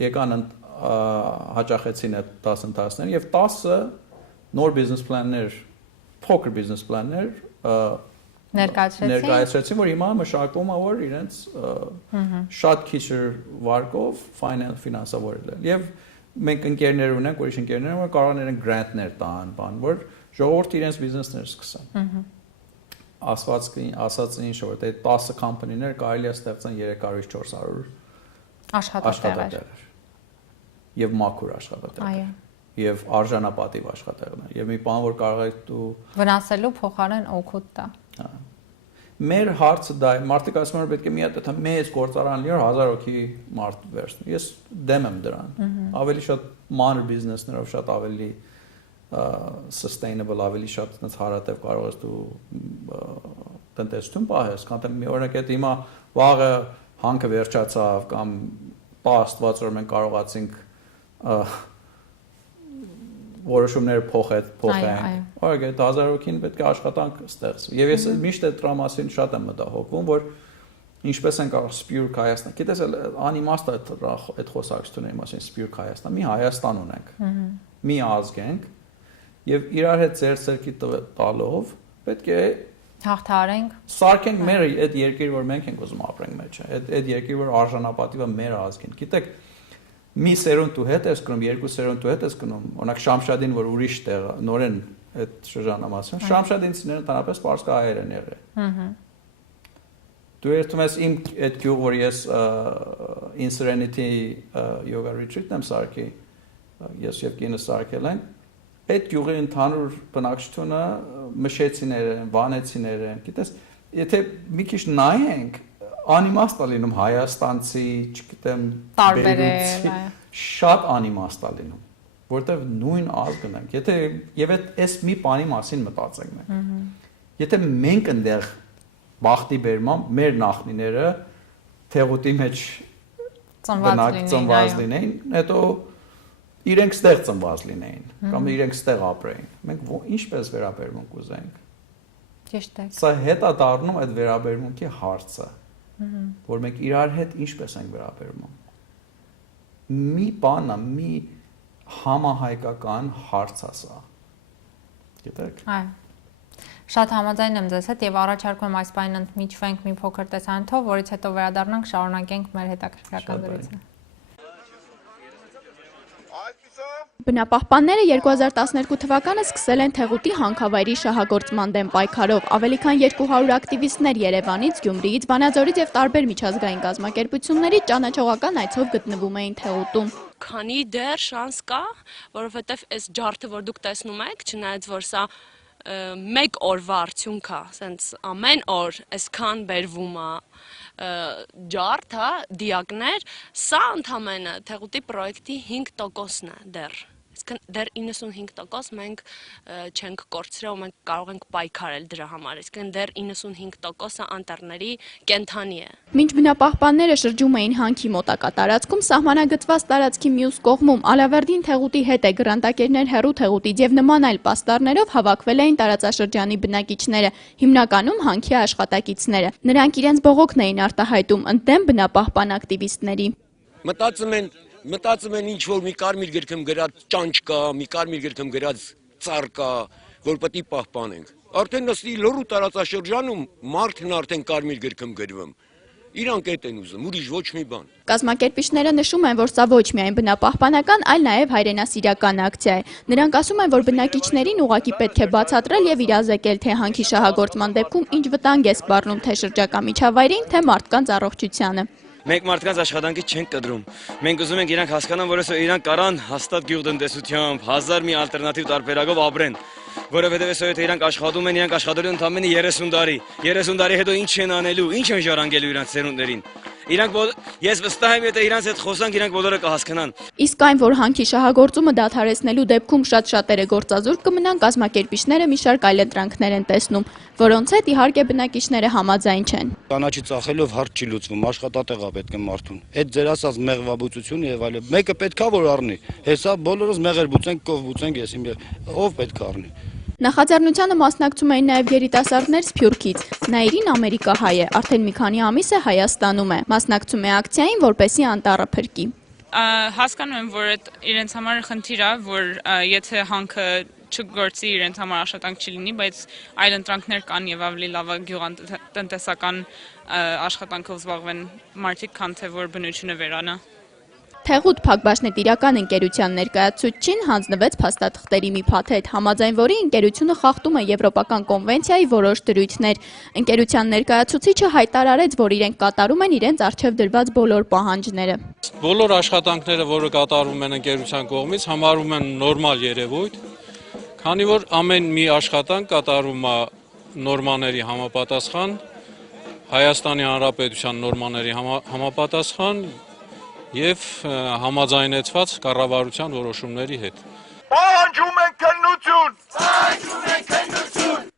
եկան հաճախեցին այդ դասընթացները եւ 10 նոր բիզնես պլաններ, փոքր բիզնես պլաններ ներկայացրեցին, որ հիմա մշակվում է, որ իրենց շատ քիչ վարկով ֆինանսավորել եւ մենք ընկերներ ունենք, ուրիշ ընկերներ, որ կարող են գրանտներ տան, բան, որ ժողովուրդը իրենց բիզնեսներ սկսեն։ Ասացին, որ այդ 10 կամպանիներ կարելի է ստեղծեն 300-400 աշխատատեղեր եւ մաքուր աշխատատեղեր եւ արժանապատիվ աշխատատեղեր եւ մի բան որ կարող եք դու վնասելու փոխարեն օգուտ տա։ Մեր հարցը դա է, մարդիկ ասում են որ պետք է մի հատ մեծ գործարան լինի 1000 հոգի մարդ վերցնի։ Ես դեմ եմ դրան։ Ավելի շատ մանր բիզնեսներով շատ ավելի sustainable, ավելի շատ այնց հարատև կարող ես դու տնտեսություն պահես, կամ մի օրինակ այդ հիմա վաղը հանքը վերջացավ կամ պաստված որ մենք կարողացինք որոշումները փոխենք, օրինակ այդ 1000 հոգին պետք է աշխատանք ստեղծվի։ Եվ ես միշտ այդ դրա մասին շատ եմ մտահոգվում, որ ինչպես են կարող Սպյուրք Հայաստան, գիտես անիմաստ է այդ խոսակցությունների մասին Սպյուրք Հայաստան, մի Հայաստան ունենք, մի ազգ ենք եւ իրար հետ ձեռք տալով պետք է հաղթարենք, սարքենք մեր այդ երկիրը, որ մենք ենք ուզում ապրենք մեջը, այդ երկիրը, որ արժանապատիվ է մեր ազգին։ Գիտեք, մի սերունդու հետ ես գնում, երկու սերունդու հետ ես գնում, օրինակ Շամշադին, որ ուրիշ տեղ է, նորեն այդ շրջանամասում, Շամշադինցիները ընդհանրապես պարսկահայեր են եղել։ Դու երթում ես իմ այդ գյուղ, որ ես In Serenity yoga retreat-ն եմ սարքի, ես եւ կինս սարքել ենք, այդ գյուղի ընդհանուր բնակչությունը մշեցիներ են, վանեցիներ են, գիտես, եթե մի քիչ նայենք, անիմաստ է լինում հայաստանցի, չգիտեմ, բերուցի, շատ անիմաստ է լինում, որտեղ նույն ազգն ենք, եթե եւ այս մի բանի մասին մտածենք մենք։ Եթե մենք այնտեղ բախտի բերմամբ մեր նախնիները Թեղուտի մեջ ծնված լինեին, հետո իրենք ստեղ ծնված լինեին կամ իրենք ստեղ ապրեին։ Մենք ինչպես վերաբերմունք ուզենք։ Ճիշտ է։ Սա հետա դառնում այդ վերաբերմունքի հարցը, որ մենք իրար հետ ինչպես ենք վերաբերվում։ Մի բանա, մի համահայկական հարց է սա։ Գիտեք։ Այո։ Շատ համաձայն եմ ձեզ հետ եւ առաջարկում եմ այս բանին ընդմիջվենք մի փոքր տեսանյութով, որից հետո վերադառնանք, շարունակենք մեր հետաքրքրական զրույցը։ Բնապահպանները 2012 թվականը սկսել են Թեղուտի հանքավայրի շահագործման դեմ պայքարով։ Ավելի քան 200 ակտիվիստներ Երևանից, Գյումրիից, Վանաձորից եւ տարբեր միջազգային կազմակերպությունների ճանաչողական այցով գտնվում էին Թեղուտում։ Քանի դեռ շանս կա, որովհետեւ այս ջարդը, որ դուք տեսնում եք, չնայած որ սա մեկ օրվա արդյունք է, ասենց ամեն օր այսքան բերվում է ջարդ, հա, դիակներ, սա ընդամենը թեղուտի պրոյեկտի 5%-ն է դեռ։ Իսկ դեռ 95% մենք չենք կորցրել ու մենք կարող ենք պայքարել դրա համար, իսկ դեռ 95%-ը անտառների կենդանի է։ Մինչ բնապահպանները շրջում էին հանքի մոտակա տարածքում, սահմանագծված տարածքի մյուս կողմում Ալավերդին թեղուտի հետ է գրանտակերներ հեռու թեղուտից եւ նման այլ պաստառներով հավաքվել էին տարածաշրջանի բնակիչները, հիմնականում հանքի աշխատակիցները։ Նրանք իրենց բողոքն էին արտահայտում ընդդեմ բնապահպան ակտիվիստների։ Մտածում են ինչ որ մի կարմիր գրքում գրած ճանճ կա, մի կարմիր գրքում գրած ծառ կա, որ պետք է պահպանենք։ Արդեն նստի լոռու տարածաշրջանում մարդն արդեն կարմիր գրքում գրվում։ Իրանք այդ են ուզում, ուրիշ ոչ մի բան։ Կազմակերպիչները նշում են, որ սա ոչ միայն բնապահպանական, այլ նաև հայրենասիրական ակցիա է։ Նրանք ասում են, որ բնակիչներին ուղղակի պետք է բացատրել եւ իրազեկել, թե հանքի շահագործման դեպքում ինչ վտանգ է սպառնում թե շրջակա միջավայրին, թե մարդկանց առողջությանը։ Մենք մարդկանց աշխատանքից չենք կտրում։ Մենք ուզում ենք իրանք հասկանան, որ իրանք կարան հաստատ գյուղտնտեսությամբ, հազար մի ալտերնատիվ տարբերակով ապրեն, որովհետև եթե իրանք աշխատում են, իրանք աշխատելու ընդամենը 30 տարի։ 30 տարի հետո ինչ են անելու, ինչ են ժառանգելու իրանք ծերունդներին։ Ես վստահ եմ, եթե իրանք հետ խոսանք, իրանք բոլորը կհասկանան։ Իսկ այն, որ հանքի շահագործումը դադարեցնելու դեպքում շատ շատերը գործազուրկ կմնան, կազմակերպիչները մի շարք այլընտրանքներ են տեսնում, որոնց հետ իհարկե բնակիչները համաձայն չեն։ Կանաչի ծախելով հարց չի լուծվում, աշխատատեղ է պետք է մարդուն։ Այդ ձեր ասած մեղվաբուծությունը եւ այլն, մեկը պետքա որ առնի։ Հեսա բոլորս մեղեր բուծենք, կով բուծենք, ով պետք է առնի։ Նախաձեռնությանը մասնակցում էին նաև երիտասարդներ Սփյուռքից։ Նաիրին ամերիկահայ է, արդեն մի քանի ամիս է Հայաստանում է։ Մասնակցում է ակցիային, որպեսզի անտառը փրկի։ Հասկանում եմ, որ այդ իրենց համար խնդիր է, որ եթե հանքը չգործի իրենց համար աշխատանք չի լինի, բայց այլ ընտրանքներ կան եւ ավելի լավ գյուղատնտեսական աշխատանքով զբաղվեն մարդիկ, քան թե որ բնությունը վերանա։ Թեղուտ Փակbaşնետիրական ընկերության ներկայացուցչին հանձնվեց փաստաթղթերի մի փաթեթ, համաձայն որի ընկերությունը խախտում է Եվրոպական կոնվենցիայի որոշ դրույթներ։ Ընկերության ներկայացուցիչը հայտարարեց, որ իրենք կատարում են իրենց առջև դրված բոլոր պահանջները։ Բոլոր աշխատանքները, որը կատարվում են ընկերության կողմից, համարվում են նորմալ երևույթ, քանի որ ամեն մի աշխատանք կատարվում է նորմաների համապատասխան, Հայաստանի Հանրապետության նորմաների համապատասխան և համաձայնեցված կառավարության որոշումների հետ։ Պահանջում ենք քննություն։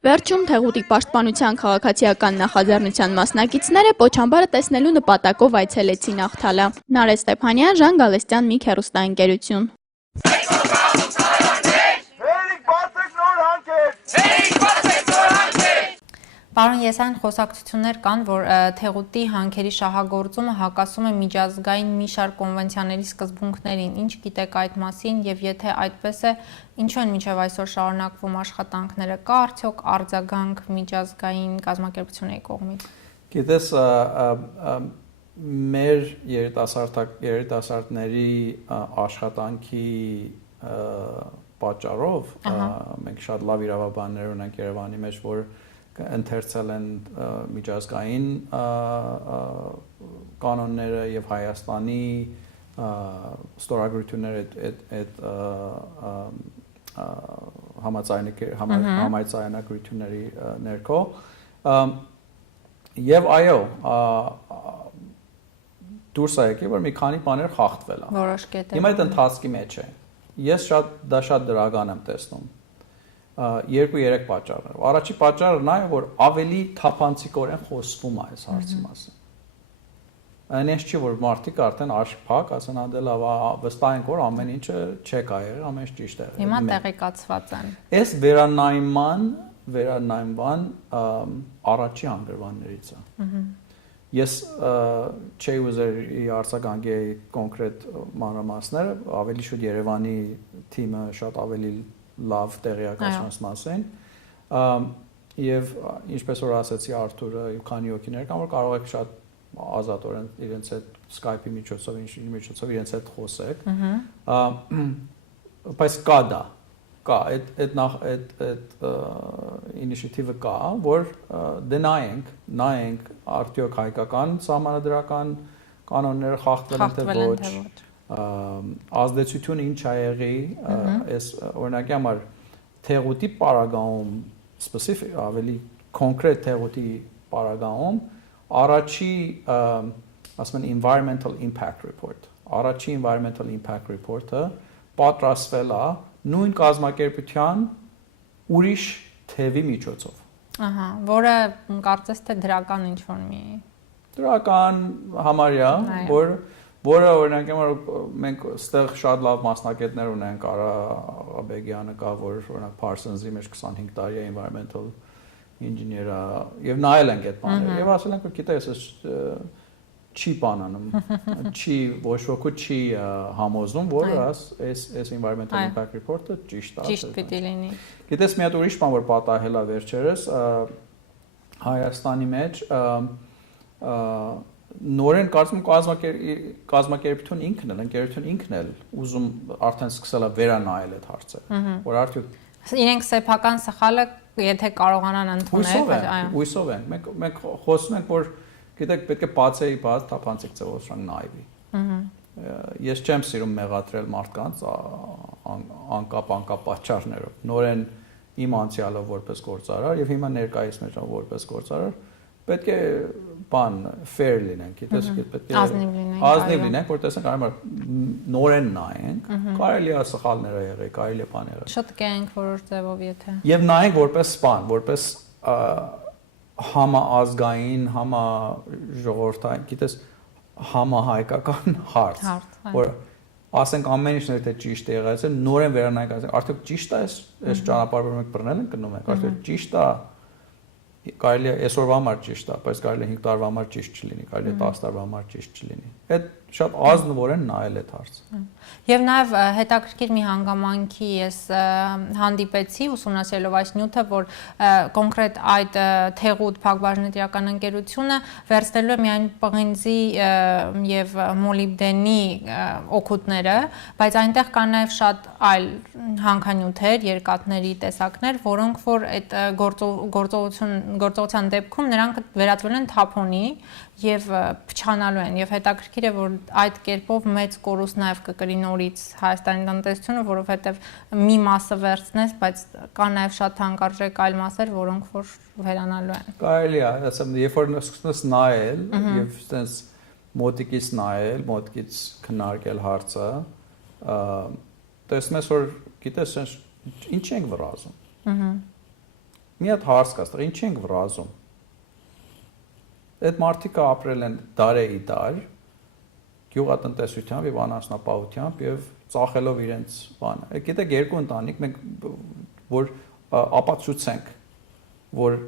Վերջում Թեղուտի պաշտպանության քաղաքացիական նախաձեռնության մասնակիցները Պոչամբարը տեսնելու նպատակով այցելեցին Աղթալա։ Նարէ Ստեփանյան, Ժան Գալստյան, Միք հեռուստաընկերություն։ Պարոն Եսայան, խոսակցություններ կան, որ թեղուտի հանքերի շահագործումը հակասում է միջազգային մի շարք կոնվենցիաների սկզբունքներին։ Ինչ գիտեք այդ մասին եւ եթե այդպես է, ինչու են մինչեւ այսօր շարունակվում աշխատանքները, կա արդյոք արձագանք միջազգային կազմակերպությունների կողմից։ Գիտես, մեր երիտասարդների աշխատանքի պատճառով մենք շատ լավ իրավաբաններ ունենք Երևանի մեջ, որ ընթերցել են միջազգային կանոնները եւ Հայաստանի ստորագրությունները այդ համաձայնագրությունների ներքո եւ այո դուրս է եկել որ մի քանի բաներ խախտվել է որոշ կետեր հիմա այդ ընթացքի մեջ է ես շատ դրական եմ տեսնում 2-3 պատճառներ։ Առաջի պատճառը նա է, որ ավելի թափանցիկորեն խոսվում է այս հարցի մասին։ Այնպես չի, որ մարդիկ արդեն արշփակ, ասեն անդե լավ, վստահ ենք, որ ամեն ինչը չեք ա եղել, ամեն ինչ ճիշտ է եղել։ Հիմա տեղեկացված են։ Այս վերանայման առաջի հանգրվաններից է։ Ես չէի ուզեր արձագանքի կոնկրետ մանրամասները, ավելի շուտ Երևանի թիմը շատ ավելի լավ տեղեկացնես մասին եւ ինչպես որ ասացի Արթուրը քանի օքիներ կան որ կարող եք շատ ազատորեն իրենց հետ Skype-ի միջոցով ինչ միջոցով իրենց հետ խոսեք բայց կա այդ ինիցիատիվը կա որ նայենք արդյոք հայկական սահմանադրական կանոնները խախտվել են թե ոչ ազդեցությունը ինչ ա եղի այս օրինակի համար թեղուտի պարագայում specific ավելի կոնկրետ թեղուտի պարագայում առաջի ասում են environmental impact report առաջի environmental impact report-ը պատրաստվել է նույն կազմակերպության ուրիշ թևի միջոցով ահա որը կարծես թե դրական ինչ-որ մի դրական համարյա որը օրինակ մենք այստեղ շատ լավ մասնակիցներ ունենք Արա Աբեգյանը կա որ օրինակ Parsons-ի մեջ 25 տարի է environmental engineer-ա եւ նայել ենք այդ բաները եւ ասել ենք որ գիտես չի բանանում չի ոչ ոքի չի համոզում որ այս environmental impact report-ը ճիշտ պիտի լինի գիտես մի հատ ուրիշ բան որ պատահել է վերջերս Հայաստանի մեջ նորեն կարծում կազմակերպություն ինքն էլ ընկերություն ինքն էլ ուզում արդեն սկսել է վերանայել այդ հարցը որ արդյոք իրենք սեփական սխալը եթե կարողանան ընդունել հույսով են մենք խոսում ենք որ գիտեք պետք է բացեի բաց թափանցիկ ձևով սրանք նայվի ես չեմ սիրում մեղադրել մարդկանց անկապ պատճառներով նորեն իմ անցյալը որպես գործարար եւ հիմա ներկայիս մեջ որպես գործարար պետք է բան fair լինենք գիտես պետք է ազնիվ լինենք որ տեսնենք այմար նորեն նայենք կարելի է սխալներ եղել կարելի է բան եղել շտկենք որոշ ձևով եթե եւ նայենք որպես սպան որպես համաազգային, համաժողովրդային, գիտես, համահայկական հարց, որ ասենք ամեն ինչ եթե ճիշտ է եղած, նորեն վերանայենք, ասենք, արդյոք ճիշտ է այս ճանապարհը որ մենք բռնել ենք գնում ենք, արդյոք ճիշտ է, կարելի է այսօրվա համար ճիշտ է, բայց կարելի է 5 տարվա համար ճիշտ չլինի, կարելի է 10 տարվա համար ճիշտ չլինի։ Այդ շատ ազնվորեն նայել այդ հարցը։ Եվ նաև հետաքրքիր մի հանգամանքի ես հանդիպեցի ուսումնասիրելով այս նյութը, որ կոնկրետ այդ Թեղուտ Փակbaşնետիրական ընկերությունը վերցնելու է միայն պղինձի եւ մոլիբդենի օգուտները, բայց այնտեղ կան նաև շատ այլ հանքանյութեր, երկաթների տեսակներ, որոնք որ այդ գործողության դեպքում նրանք վերածվել են թափոնի եւ փչանալու են եւ հետաքրքիր է որ այդ կերպով մեծ կորուստ նաեւ կկրի նորից Հայաստանի տնտեսությունը որովհետեւ մի մասը վերցնես բայց կա նաեւ շատ թանկարժեք այլ մասեր որոնք որ վերանալու են կարելի է ասեմ երբ որ սկսես նայել եւ այտենց մոտիկից նայել մոտիկից քննարկել հարցը տեսնես որ գիտես ինչ ենք վրազում մի հատ հարց կա այստեղ ինչ ենք վրազում այդ մարդիկը ապրել են դարեի դար գյուղատնտեսությամբ եւ անասնապահությամբ եւ ծախելով իրենց բանը։ Գիտեք երկու ընտանիք մենք որ ապացուցենք որ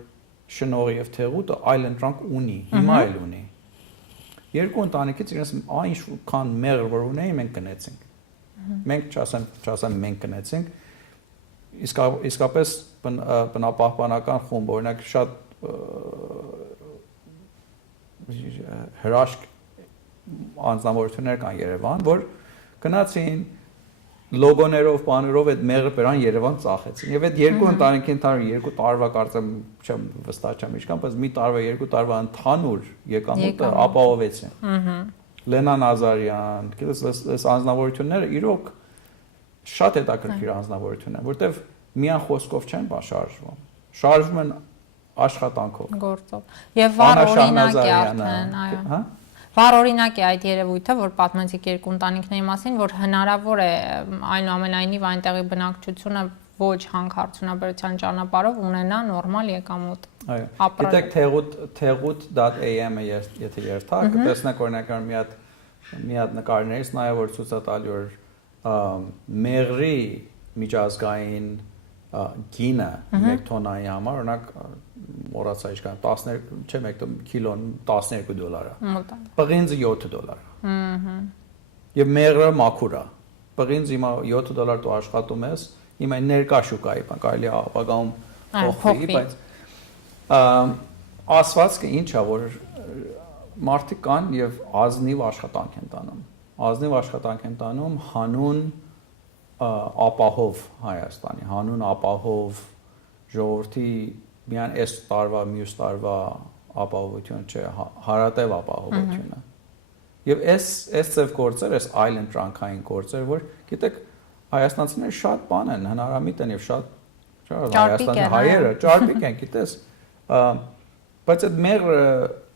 Շնորհի եւ Թեղուտը այլ ընտրանք ունի, հիմա էլ ունի։ Երկու ընտանիքից իրենց այնքան մեղր որ ունեին մենք գնեցինք։ Մենք չասեմ մենք գնեցինք։ Իսկապես բնապահպանական խումբ օրինակ շատ հրաշք անձնավորություններ կան Երևան, որ գնացին լոգոներով, բաներով այդ մեղրը բերան Երևան ծախեցին։ Եվ այդ երկու ընտանիքի ընդհանուր 2 տարվա կարծեմ չեմ վստահ չեմ ինչքան, բայց մի տարվա 2 տարվա ընդհանուր եկամուտը ապահովեցին։ Լենա Նազարյան, այս անձնավորությունները իրոք շատ հետաքրքիր անձնավորություն են, որտեվ միան խոսքով չեն շարժվում։ Շարժվում են աշխատանքով գործով եւ վառ օրինակ է արդեն այո վառ օրինակ է այդ երևույթը որ պատմեցիք երկու ընտանիքների մասին որ հնարավոր է այնուամենայնիվ այնտեղի բնակչությունը ոչ հանքարդյունաբերության ճանապարհով ունենա նորմալ եկամուտ այո գիտեք թեղուտ.am-ը եթե երթա կտեսնեք օրինակ մի հատ նկարներից նայ որ ցույց է տալի որ մեղրի միջազգային գինը 1 տոննայի համար օրինակ մոռացա ինչքան 12 չէ 1 կիլոն $12 է պղինձը $7 եւ մեղրը մաքուր է պղինձը հիմա $7 դու աշխատում ես հիմա ներկա շուկայի բան կարելի է ապագայում փոխվի բայց ասվածքը ինչ է որ մարդիկ կան եւ ազնիվ աշխատանք են տանում հանուն ապահով Հայաստանի հանուն ապահով ժողովրդի միան այս տարվա մյուս տարվա ապահովություն չէ հարատև ապահովությունը եւ այս ծև գործեր այս այլ ընտրանքային գործեր որ գիտեք հայաստանցիները շատ բան են հնարամիտ են եւ շատ Հայաստանի հայերը ճարպիկ են, գիտես, բայց այդ մեր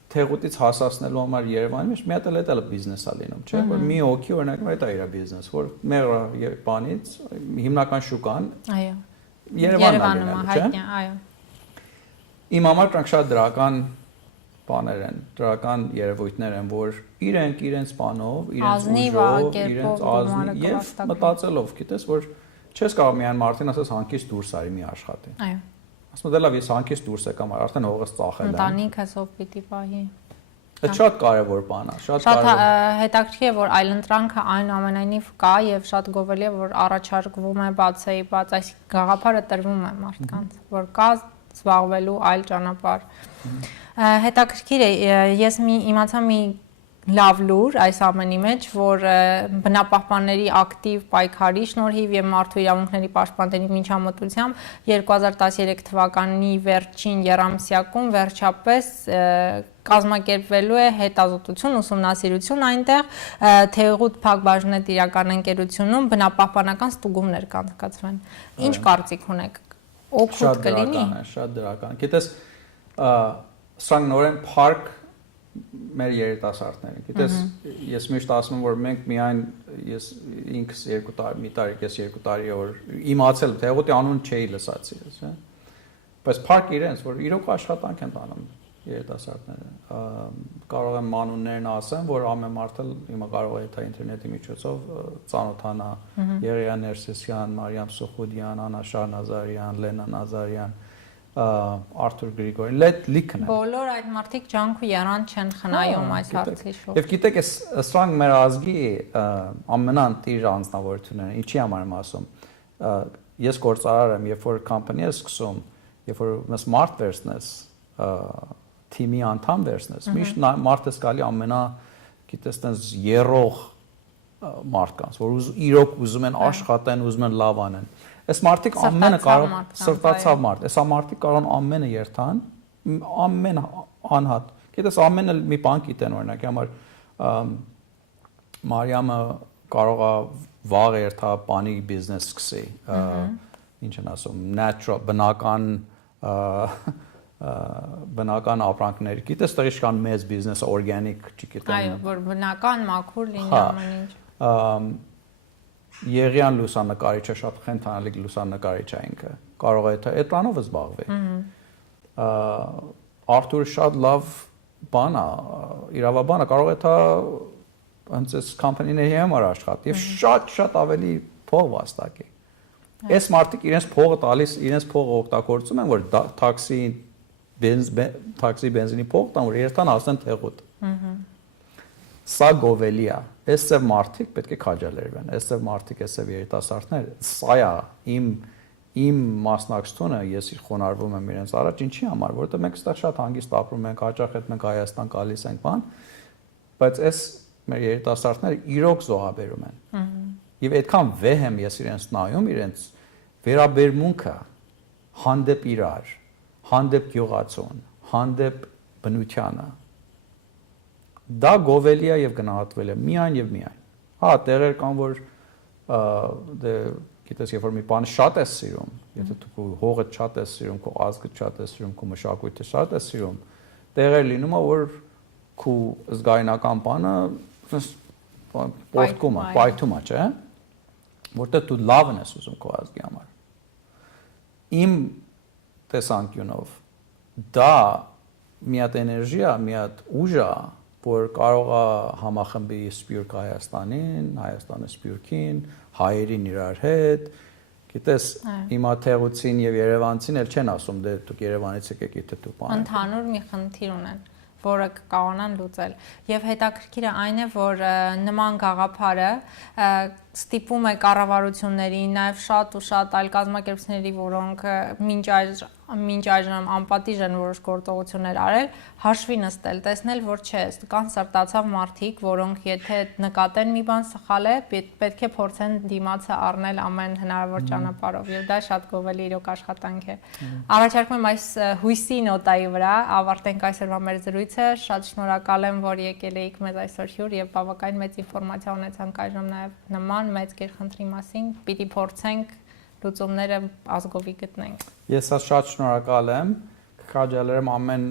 թեղուտից հասացնելու համար Երևանի մեջ մի հատ էլ բիզնես է լինում, չէ՞, որ մի օքի օրինակ այդ է իր բիզնես, որ մեր բանից հիմնական շուկան այո Երևանում է, հայտնի, այո։ Իմ համար դրանք շատ դրական բաներ են, դրական երևույթներ են, որ իրենց բանով, իրենց ուժով, իրենց ազնիվ եւ մտածելով, գիտես, որ չես կարող միայն մարդին ասես հանկից դուրս արի մի աշխատի։ Այո։ Ասում դե լավ, ես հանկից դուրս եկամ, արդեն հողս ծախել եմ։ Ընտանիքս ով պիտի պահի։ Դա շատ կարևոր բան է, շատ կարևոր։ Հետաքրքիր է, որ այլընտրանքը այնուամենայնիվ կա եւ շատ գովելի է, որ առաջարկվում է բացեի բաց, այսինքն գաղափարը տրվում է մարդկանց, որ կա զբաղվելու այլ ճանապարհ։ Հետաքրքիր է, ես իմացա մի լավ լուր այս ամենի մեջ, որ բնապահպանների ակտիվ պայքարի շնորհիվ եւ մարդու իրավունքների պաշտպանների միջամտությամբ 2013 թվականի վերջին եռամսյակում վերջապես կազմակերպվելու է հետազոտություն, ուսումնասիրություն այնտեղ Թեղուտ Փակbaşınet իրական ընկերությունում բնապահպանական ստուգումներ կանցկացվեն։ Ինչ կարծիք ունեք։ Օգուտ կլինի։ Շատ դրական։ Գիտես, սրանք նորեն park մեր երիտասարդներին։ Գիտես, ես միշտ ասում եմ, որ մենք միայն ես ինքս 2 տարի, մի տարի, ես 2 տարի որ իմացել Թեղուտի անուն չէի լսացի, հա։ Բայց park իրենց, որ իրոք աշխատանք են տանում երիտասարդները։ Կարող եմ մանուններն ասեմ, որ ամեն մարդ էլ հիմա կարող է դա ինտերնետի միջոցով ծանոթանա Եղիա Ներսիսյան, Մարիամ Սոխուդյան, Անա Շահնազարյան, Լենա Նազարյան, Արթուր Գրիգորյան, լիքն է։ Բոլոր այդ մարդիկ ջանք ու երան չեն խնայում այս հարցի շուրջ։ Եվ գիտեք, սրանք մեր ազգի ամենատիր անձնավորություններն են։ Ինչի համար եմ ասում։ Ես գործարար եմ, երբ որ company ես սկսում, երբ որ մեզ մարդ վերցնես, թիմի անդամ վերցնես, միշտ մարդս գալի ամենա, գիտես, տենց երող մարդկանց, որ իրոք ուզում են աշխատեն, ուզում են լավ անեն։ Այս մարդիկ ամենը կարող սրտացավ մարդ, այս մարդիկ կարող ամենը երթան, ամեն անհատ։ Գիտես, ամենը մի բան գիտեն, օրինակ, համար Մարիամը կարող է վաղ երթա բանի բիզնես սկսի, ինչ են ասում, natural, բնական ապրանքներ։ Գիտես, տեղի շքան մեծ բիզնես, օրգանիկ, չգիտեմ։ Այո, որ բնական, մաքուր լինի ամեն ինչ։ Եղիան լուսանկարիչը շատ խենթանալի լուսանկարիչ է ինքը, կարող է այդ բանով զբաղվի։ Արթուրը շատ լավ բան է, իրավաբան է, կարող է դա հենց այս կամպանիների համար աշխատի եւ շատ ավելի փող վաստակի։ Այս մարդիկ իրենց փողը տալիս, իրենց փողը օգտագործում են, որ տաքսի բենզինի փող տան, որ երթան ասեն Թեղուտ։ Սա գովելի է։ Այս ծև մարդիկ պետք է քաջալերվեն։ Այս ծև մարդիկ, այս ծև երիտասարդներ, սա է իմ մասնակցությունը, ես խոնարհվում եմ իրենց առաջ, ինչի համար, որովհետեւ մենք այստեղ շատ հանգիստ ապրում ենք, հաճախ հետ մենք Հայաստան գալիս ենք բան, բայց այս մեր երիտասարդները իրոք զոհաբերում են։ Եվ այդքան վեհ եմ ես իրենց նայում, իրենց վերաբերմունքը հանդեպ իրար, հանդեպ գյուղացուն, հանդեպ բնությանը դա գովելի է եւ գնահատվել է միայն եւ միայն։ Հա, տեղեր կան, որ դե գիտես, երբ որ մի բան շատ ես սիրում, եթե դու հողը շատ ես սիրում, քո ազգը շատ ես սիրում, քո մշակույթը շատ ես սիրում, տեղեր լինում է, որ քո զգայնական բանը պորտկում է, պայթում է, չէ՞։ Որտեղ դու լավն ես ուզում քո ազգի համար։ Իմ տեսանկյունով դա մի հատ էներգիա, մի հատ ուժ է, որ կարող է համախմբի Սփյուռք Հայաստանին, Հայաստանը Սփյուռքին, հայերին իրար հետ, գիտես, հիմա Թեղուտին եւ Երևանցին էլ չեն ասում, դե դուք Երևանից եկեք, եթե դու բան։ Ընդհանուր մի խնդիր ունեն, որը կարողանան լուծել։ Եւ հետաքրքիրը այն է, որ նման գաղափարը ստիպում է կառավարությունների, նաեւ շատ ու շատ այլ կազմակերպությունների, որոնք մինչ այժմ անպատիժ են որոշ գործողություններ արել, հաշվի նստել, տեսնել, որ չէ, կան սրտացավ մարդիկ, որոնք եթե նկատեն մի բան սխալ է, պետք է փորձեն դիմացը առնել ամեն հնարավոր ճանապարհով, եւ դա շատ գովելի իրոք աշխատանք է։ Առաջարկում եմ այս հույսի նոտայի վրա ավարտենք այսօրվա մեր զրույցը, շատ շնորհակալ եմ, որ եկել էիք մեզ այսօր հյուր եւ բավականին մեծ ինֆորմացիա ունեցանք այժմ նաեւ նման մեծ գերխնդրի մասին, պիտի փորձենք լուծումները ազգովի գտնենք։ Ես շատ շնորհակալ եմ, քաջալեր եմ ամեն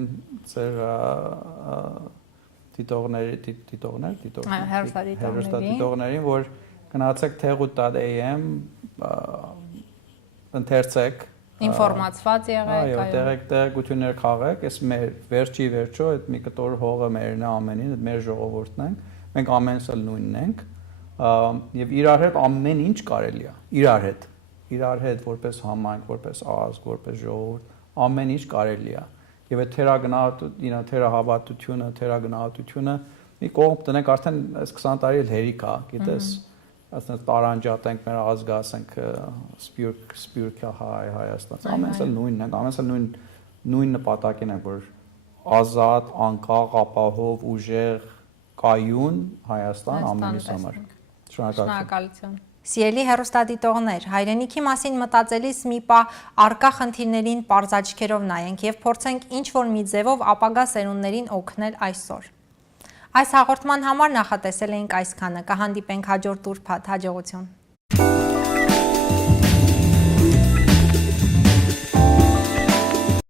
ձեր դիտողներին, որ գնացեք Թեղուտ.am ընթերցեք Ինֆորմացված եղեք, այո, տեղեկություններ քաղեք, այս մեր վերջո այդ մի կտոր հողը մերն է ամենին, այդ մեր ժողովուրդն ենք, մենք ամենս էլ նույնն ենք, եւ իրար հետ ամեն ինչ կարելի է, իրար հետ որպես համայնք, որպես ազգ, որպես ժողովուրդ, ամեն ինչ կարելի է։ Եվ այդ թերահավատությունը մի կողմ տնենք, արդեն այս 20 տարի էլ հերիք է, գիտես, ասենք տարանջատենք մեր ազգը, ասենք սպյուրքը Հայաստան, ամենս էլ նույնն ենք, ամենս էլ նույն նպատակին ենք, որ ազատ, անկախ, ապահով, ուժեղ, կայուն Հայաստան ամենիս համար։ Շնորհակալություն։ Սիրելի հեռուստադիտողներ, հայրենիքի մասին մտածելիս մի պահ առկա խնդիրներին պարզաչքերով նայենք եւ փորձենք ինչ-որ մի ձևով ապագա սերունդներին օգնել այսօր։ Այս հաղորդման համար նախատեսել էինք այսքանը, կհանդիպենք հաջորդ ուրբաթ, հաջողություն։